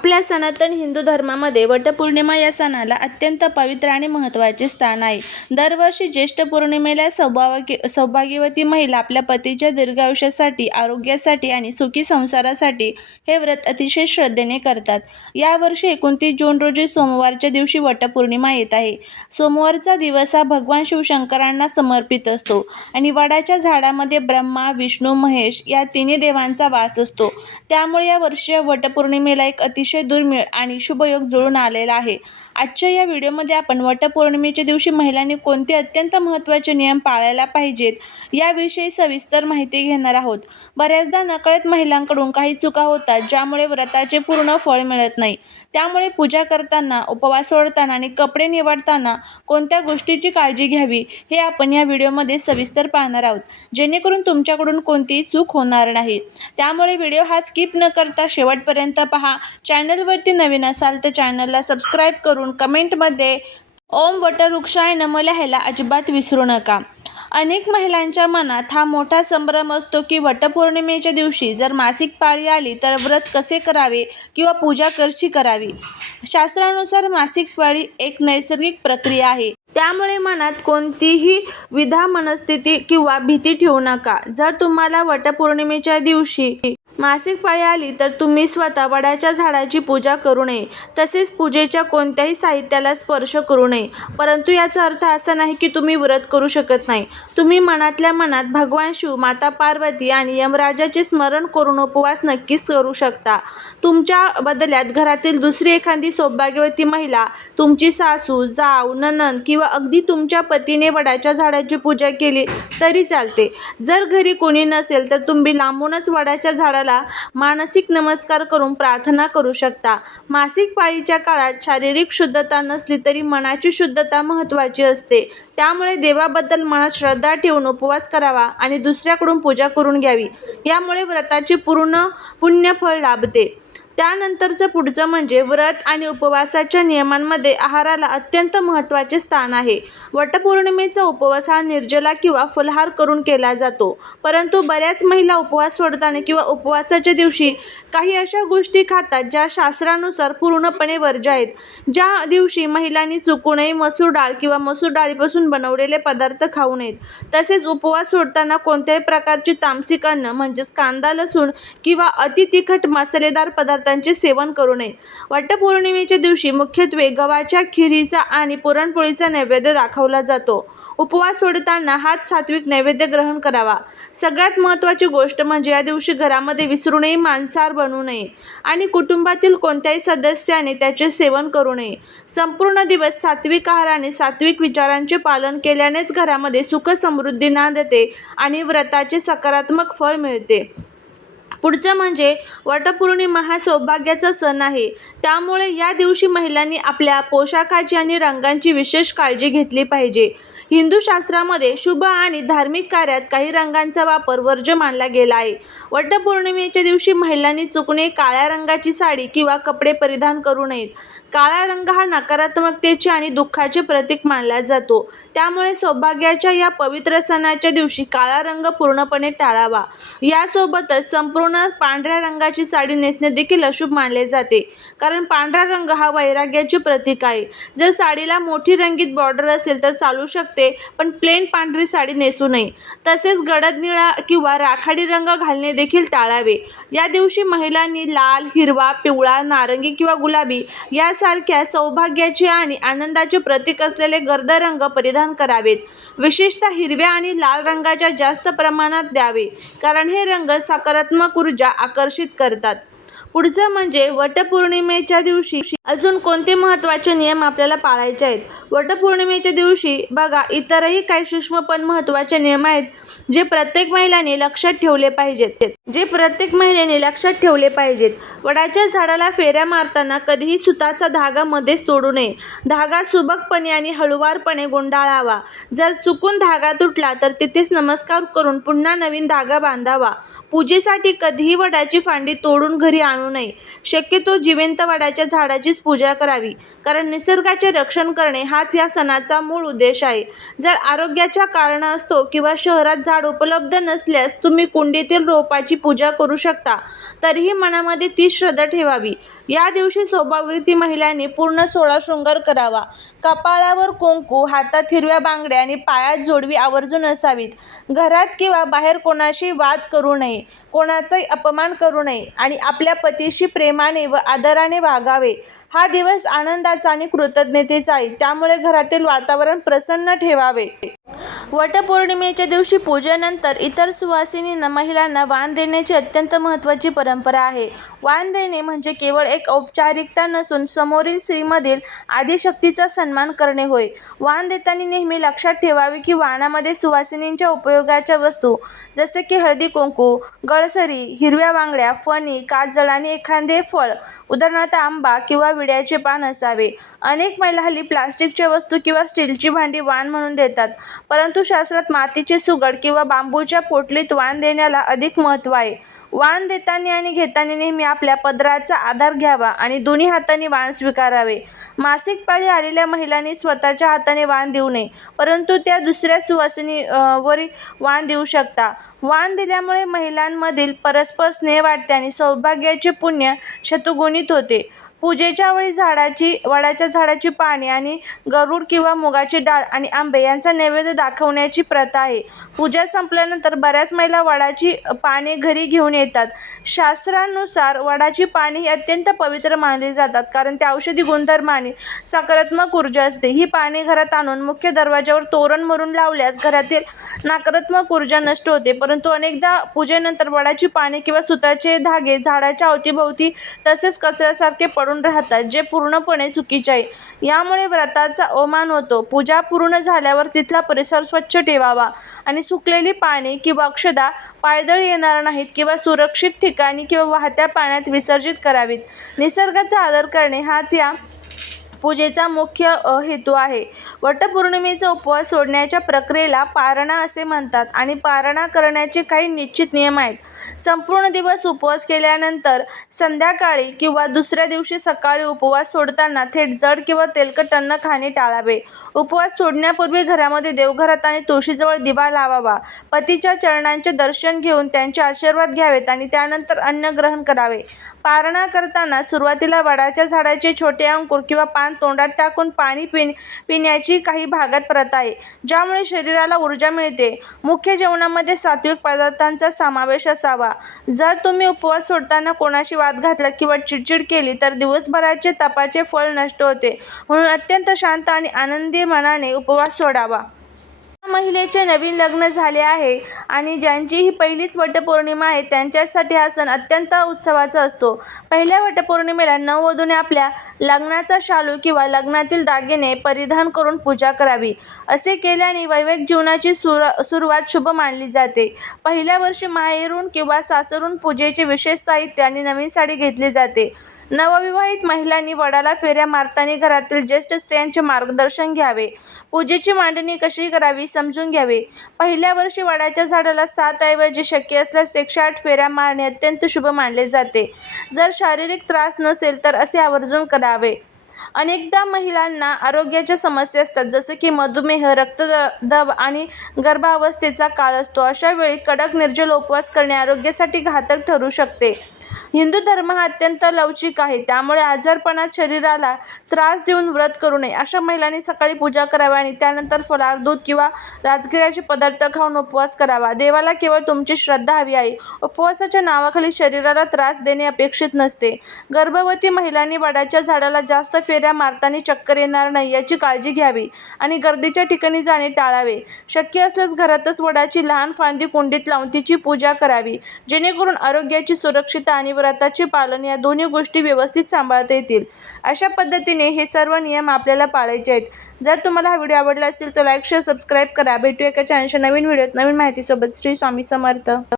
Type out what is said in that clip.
आपल्या सनातन हिंदू धर्मामध्ये वटपौर्णिमा या सणाला अत्यंत पवित्र आणि महत्त्वाचे स्थान आहे. दरवर्षी ज्येष्ठ पौर्णिमेला सौभाग्यवती महिला आपल्या पतीच्या दीर्घायुष्यासाठी, आरोग्यासाठी आणि सुखी संसारासाठी हे व्रत अतिशय श्रद्धेने करतात. यावर्षी 29 जून रोजी सोमवारच्या दिवशी वटपौर्णिमा येत आहे. सोमवारचा दिवस हा भगवान शिवशंकरांना समर्पित असतो आणि वडाच्या झाडामध्ये ब्रह्मा, विष्णू, महेश या तिन्ही देवांचा वास असतो. त्यामुळे या वर्षीच्या वटपौर्णिमेला एक अतिशय दुर्मिळ आणि शुभयोग जुळून आलेला आहे. आजच्या या व्हिडिओमध्ये आपण वटपौर्णिमेच्या दिवशी महिलांनी कोणते अत्यंत महत्त्वाचे नियम पाळायला पाहिजेत याविषयी सविस्तर माहिती घेणार आहोत. बऱ्याचदा नकळत महिलांकडून काही चुका होतात ज्यामुळे व्रताचे पूर्ण फळ मिळत नाही. त्यामुळे पूजा करताना, उपवास सोडताना आणि कपडे निवडताना कोणत्या गोष्टीची काळजी घ्यावी हे आपण या व्हिडिओमध्ये सविस्तर पाहणार आहोत, जेणेकरून तुमच्याकडून कोणतीही चूक होणार नाही. त्यामुळे व्हिडिओ हा स्किप न करता शेवटपर्यंत पहा. चॅनलवरती नवीन असाल तर चॅनलला सबस्क्राईब करून कमेंटमध्ये ओम वटवृक्षाय नमः लिहायला अजिबात विसरू नका. अनेक महिलांच्या मनात हा मोठा संभ्रम असतो की वटपौर्णिमेच्या दिवशी जर मासिक पाळी आली तर व्रत कसे करावे किंवा पूजा कशी करावी. शास्त्रानुसार मासिक पाळी एक नैसर्गिक प्रक्रिया आहे. त्यामुळे मनात कोणतीही द्विधा मनस्थिती किंवा भीती ठेवू नका. जर तुम्हाला वटपौर्णिमेच्या दिवशी मासिक पाळी आली तर तुम्ही स्वतः वडाच्या झाडाची पूजा करू नये. तसेच पूजेच्या कोणत्याही साहित्याला स्पर्श करू नये. परंतु याचा अर्थ असा नाही की तुम्ही व्रत करू शकत नाही. तुम्ही मनातल्या मनात भगवान शिव, माता पार्वती आणि यमराजाचे स्मरण करून उपवास नक्कीच करू शकता. तुमच्या बदल्यात घरातील दुसरी एखादी सौभाग्यवती महिला, तुमची सासू, जाऊ, नणंद किंवा अगदी तुमच्या पतीने वडाच्या झाडाची पूजा केली तरी चालते. जर घरी कोणी नसेल तर तुम्ही लांबूनच वडाच्या झाडाला मानसिक नमस्कार करून प्रार्थना करू शकता. मासिक पाळीच्या काळात शारीरिक शुद्धता नसली तरी मनाची शुद्धता महत्त्वाची असते. त्यामुळे देवाबद्दल मनात श्रद्धा ठेवून उपवास करावा आणि दुसऱ्याकडून पूजा करून घ्यावी. यामुळे व्रताचे पूर्ण पुण्यफळ लाभते. त्यानंतरचं पुढचं म्हणजे व्रत आणि उपवासाच्या नियमांमध्ये आहाराला अत्यंत महत्त्वाचे स्थान आहे. वटपौर्णिमेचा उपवास हा निर्जला किंवा फलाहार करून केला जातो. परंतु बऱ्याच महिला उपवास सोडताना किंवा उपवासाच्या दिवशी काही अशा गोष्टी खातात ज्या शास्त्रानुसार पूर्णपणे वर्ज्य आहेत. ज्या दिवशी महिलांनी चुकू नये मसूर डाळ किंवा मसूर डाळीपासून बनवलेले पदार्थ खाऊ नयेत. तसेच उपवास सोडताना कोणत्याही प्रकारची तामसिक अन्न म्हणजेच कांदा, लसूण किंवा अति तिखट मसालेदार पदार्थांचे सेवन करू नये. वटपौर्णिमेच्या दिवशी मुख्यत्वे गव्हाच्या खिरीचा आणि पुरणपोळीचा नैवेद्य दाखवला जातो. उपवास सोडताना हाच सात्विक नैवेद्य ग्रहण करावा. सगळ्यात महत्त्वाची गोष्ट म्हणजे या दिवशी घरामध्ये विसरूनही मांसाहार बनवू नये आणि कुटुंबातील कोणत्याही सदस्याने त्याचे सेवन करू नये. संपूर्ण दिवस सात्विक आहार आणि सात्विक विचारांचे पालन केल्यानेच घरामध्ये सुख समृद्धी नांदते आणि व्रताचे सकारात्मक फळ मिळते. पुढचं म्हणजे वटपौर्णिमा हा सौभाग्याचा सण आहे. त्यामुळे या दिवशी महिलांनी आपल्या पोशाखाची आणि रंगांची विशेष काळजी घेतली पाहिजे. हिंदू शास्त्रामध्ये शुभ आणि धार्मिक कार्यात काही रंगांचा वापर वर्ज्य मानला गेला आहे. वटपौर्णिमेच्या दिवशी महिलांनी चुकूनही काळ्या रंगाची साडी किंवा कपडे परिधान करू नयेत. काळा रंग हा नकारात्मकतेचे आणि दुःखाचे प्रतीक मानला जातो. त्यामुळे सौभाग्याच्या या पवित्र सणाच्या दिवशी काळा रंग पूर्णपणे टाळावा. यासोबतच संपूर्ण पांढऱ्या रंगाची साडी नेसणे देखील अशुभ मानले जाते, कारण पांढरा रंग हा वैराग्याचे प्रतीक आहे. जर साडीला मोठी रंगीत बॉर्डर असेल तर चालू शकते, पण प्लेन पांढरी साडी नेसू नये. तसेच गडद निळा किंवा राखाडी रंग घालणे देखील टाळावे. या दिवशी महिलांनी लाल, हिरवा, पिवळा, नारंगी किंवा गुलाबी यासारख्या सौभाग्याचे आणि आनंदाचे प्रतीक असलेले गर्द रंग परिधान करावेत. विशेषतः हिरव्या आणि लाल रंगाच्या जास्त प्रमाणात द्यावे, कारण हे रंग सकारात्मक ऊर्जा आकर्षित करतात. पुढचं म्हणजे वटपौर्णिमेच्या दिवशी अजून कोणते महत्त्वाचे नियम आपल्याला पाळायचे आहेत. वटपौर्णिमेच्या दिवशी बघा इतरही काही सूक्ष्म पण महत्त्वाचे नियम आहेत जे प्रत्येक महिलाने लक्षात ठेवले पाहिजेत. वडाच्या झाडाला फेऱ्या मारताना कधीही सुताचा धागा मध्येच तोडू नये. धागा सुबकपणे आणि हळूवारपणे गुंडाळावा. जर चुकून धागा तुटला तर तिथेच नमस्कार करून पुन्हा नवीन धागा बांधावा. पूजेसाठी कधीही वडाची फांदी तोडून घरी आणू आणू नये. शक्यतो जिवंत वडाच्या झाडाचीच पूजा करावी, कारण निसर्गाचे रक्षण करणे हाच या सणाचा मूळ उद्देश आहे. जर आरोग्याच्या कारणास्तव किंवा शहरात झाड उपलब्ध नसल्यास तुम्ही कुंडीतील रोपाची पूजा करू शकता. तरीही मनामध्ये ती श्रद्धा ठेवावी. या दिवशी सौभाग्यवती महिलांनी पूर्ण सोळा शृंगार करावा. कपाळावर कुंकू, हातात हिरव्या बांगड्या आणि पायात जोडवी आवर्जून असावीत. घरात किंवा बाहेर कोणाशी वाद करू नये, कोणाचाही अपमान करू नये आणि आपल्या पतीशी प्रेमाने व आदराने वागावे. हा दिवस आनंदाचा आणि कृतज्ञतेचा आहे, त्यामुळे घरातील वातावरण प्रसन्न ठेवावे. वटपौर्णिमेच्या दिवशी पूजेनंतर इतर सुवासिनींना महिलांना वाण देण्याची अत्यंत महत्त्वाची परंपरा आहे. वाण देणे म्हणजे केवळ एक औपचारिकता नसून समोरील स्त्रीमधील आदिशक्तीचा सन्मान करणे होय. वाण देताना नेहमी लक्षात ठेवावे की वाणामध्ये सुवासिनींच्या उपयोगाच्या वस्तू जसे की हळदी कुंकू, गळसरी, हिरव्या बांगड्या, फणी, काजळ आणि एखादे फळ उदाहरणार्थ आंबा किंवा विड्याचे पान असावे. अनेक महिला हल्ली प्लास्टिकच्या वस्तू किंवा स्टीलची भांडी वाण म्हणून देतात, परंतु शास्त्रात मातीचे सुगड किंवा बांबूच्या पोटलीत वाण देण्याला अधिक महत्त्व आहे. वाण देताना आणि घेताना नेहमी आपल्या पदराचा आधार घ्यावा आणि दोन्ही हातांनी वाण स्वीकारावे. मासिक पाळी आलेल्या महिलांनी स्वतःच्या हाताने वाण देऊ नये, परंतु त्या दुसऱ्या सुवासिनीवर वाण देऊ शकता. वाण दिल्यामुळे महिलांमधील परस्पर स्नेह वाढते आणि सौभाग्याचे पुण्य शतगुणित होते. पूजेच्या वेळी वडाच्या झाडाची पाने आणि गरुड किंवा मुगाची डाळ आणि आंबे यांचा नैवेद्य दाखवण्याची प्रथा आहे. पूजा संपल्यानंतर बऱ्याच महिला वडाची पाने घरी घेऊन येतात. शास्त्रानुसार वडाची पाने ही अत्यंत पवित्र मानली जातात, कारण त्या औषधी गुणधर्म आणि सकारात्मक ऊर्जा असते. ही पाने घरात आणून मुख्य दरवाजावर तोरण म्हणून लावल्यास घरातील नकारात्मक ऊर्जा नष्ट होते. परंतु अनेकदा पूजेनंतर वडाची पाने किंवा सुताचे धागे झाडाच्या अवतीभोवती तसेच कचऱ्यासारखे पडून राहतात, जे पूर्णपणे चुकीचे आहे. यामुळे व्रताचा अवमान होतो. पूजा पूर्ण झाल्यावर तिथला परिसर स्वच्छ ठेवावा आणि सुकलेली पाने किंवा अक्षता पायदळी येणार नाहीत किंवा सुरक्षित ठिकाणी किंवा वाहत्या पाण्यात विसर्जित करावीत. निसर्गाचा आदर करणे हाच या पूजेचा मुख्य हेतू आहे. वटपौर्णिमेचा उपवास सोडण्याच्या प्रक्रियेला पारणा असे म्हणतात आणि पारणा करण्याचे काही निश्चित नियम आहेत. संपूर्ण दिवस उपवास केल्यानंतर संध्याकाळी किंवा दुसऱ्या दिवशी सकाळी उपवास सोडताना थेट जड किंवा तेलकट अन्न खाणे टाळावे. उपवास सोडण्यापूर्वी घरामध्ये देवघरात आणि तुळशीजवळ दिवा लावावा. पतीच्या चरणांचे दर्शन घेऊन त्यांचे आशीर्वाद घ्यावेत आणि त्यानंतर अन्न ग्रहण करावे. पारणा करताना सुरुवातीला वडाच्या झाडाचे छोटे अंकुर किंवा पान तोंडात टाकून पाणी पिण्याची काही भागात प्रथा आहे, ज्यामुळे शरीराला ऊर्जा मिळते. मुख्य जेवणामध्ये सात्विक पदार्थांचा समावेश असावा. जर तुम्ही उपवास सोडताना कोणाशी वाद घातला किंवा चिडचिड केली तर दिवसभराचे तपाचे फळ नष्ट होते. म्हणून अत्यंत शांत आणि आनंदी मनाने उपवास सोडावा. महिलेचे नवीन लग्न झाले आहे आणि ज्यांची ही पहिलीच वटपौर्णिमा आहे त्यांच्यासाठी हा सण अत्यंत उत्सवाचा असतो. पहिल्या वटपौर्णिमेला नववधूने आपल्या लग्नाचा शालू किंवा लग्नातील दागिने परिधान करून पूजा करावी. असे केल्याने वैवाहिक जीवनाची सुरुवात शुभ मानली जाते. पहिल्या वर्षी माहेरून किंवा सासरून पूजेचे विशेष साहित्य आणि नवीन साडी घेतली जाते. नवविवाहित महिलांनी वडाला फेऱ्या मारताना घरातील ज्येष्ठ स्त्रियांचे मार्गदर्शन घ्यावे. पूजेची मांडणी कशी करावी समजून घ्यावे. पहिल्या वर्षी वडाच्या झाडाला 7 ऐवजी शक्य असल्यास 108 फेऱ्या मारणे अत्यंत शुभ मानले जाते. जर शारीरिक त्रास नसेल तर असे आवर्जून करावे. अनेकदा महिलांना आरोग्याच्या समस्या असतात, जसे की मधुमेह, रक्तदाब आणि गर्भावस्थेचा काळ असतो. अशा वेळी कडक निर्जल उपवास करणे आरोग्यासाठी घातक ठरू शकते. हिंदू धर्म हा अत्यंत लवचिक आहे, त्यामुळे आजारपणात शरीराला त्रास देऊन व्रत करू नये. अशा महिलांनी सकाळी पूजा करावी आणि त्यानंतर फलाहार, दूध किंवा राजगिऱ्याचे पदार्थ खाऊन उपवास करावा. देवाला केवळ तुमची श्रद्धा हवी आहे. उपवासाच्या नावाखाली शरीराला त्रास देणे अपेक्षित नसते. गर्भवती महिलांनी वडाच्या झाडाला जास्त फेऱ्या मारताना चक्कर येणार नाही याची काळजी घ्यावी आणि गर्दीच्या ठिकाणी जाणे टाळावे. शक्य असल्यास घरातच वडाची लहान फांदी कुंडीत लावून तिची पूजा करावी, जेणेकरून आरोग्याची सुरक्षितता आणि व्रताचे पालन या दोन्ही गोष्टी व्यवस्थित सांभाळता येतील. अशा पद्धतीने हे सर्व नियम आपल्याला पाळायचे आहेत. जर तुम्हाला हा व्हिडिओ आवडला असेल तर लाईक, शेअर, सबस्क्राईब करा. भेटूया एका छानशा नवीन व्हिडिओत नवीन माहितीसोबत. श्री स्वामी समर्थ.